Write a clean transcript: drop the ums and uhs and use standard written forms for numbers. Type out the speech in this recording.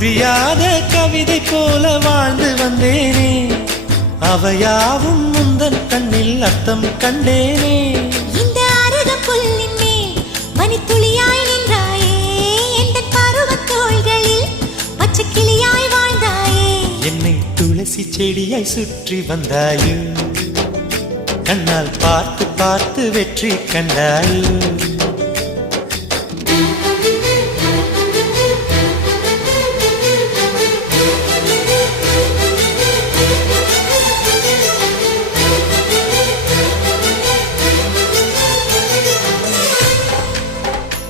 புரியாத கவிதை போல வாழ்ந்து வந்தேனே, அவையாவும் முந்தன் கண்ணில் அர்த்தம் கண்டேனே. இந்த அருக புல்லின் மேல் மணித்துளியாய் நின்றாயே, எந்த பருவ தோள்களில் பச்சை கிளியாய் வாழ்ந்தாயே. என்னை துளசி செடியாய் சுற்றி வந்தாயோ, கண்ணால் பார்த்து பார்த்து வெற்றி கண்டாயோ.